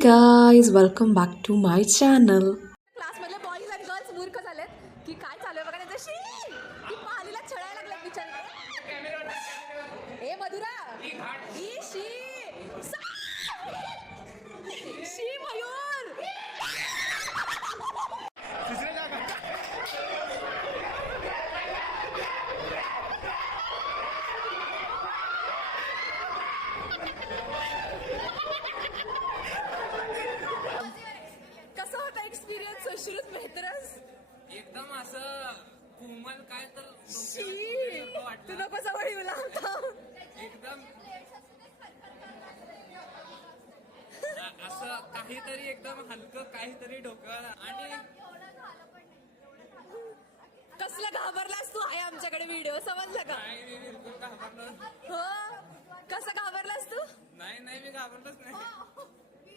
guys, welcome back to my channel. क्लासमधले boys आणि girls मूर्ख झालेत की काय चालू आहे बघा त्यांच्याशी की पालीला छळायला लागलेत बिचारे. ए मधुरा ई शी शी मयूर कसं होता एक्सपिरियन्स सुश्रुत मेहतरस. एकदम असं कोमल काय तर शी तू नको जवळ येऊ लागता. एकदम असं काहीतरी एकदम हलकं काहीतरी डोकं आणि कसलं घाबरलास तू आहे आमच्याकडे व्हिडिओ समजलं का. नाही मी बिलकुल घाबरलो हो कसं घाबरलास तू. नाही मी घाबरलोच नाही.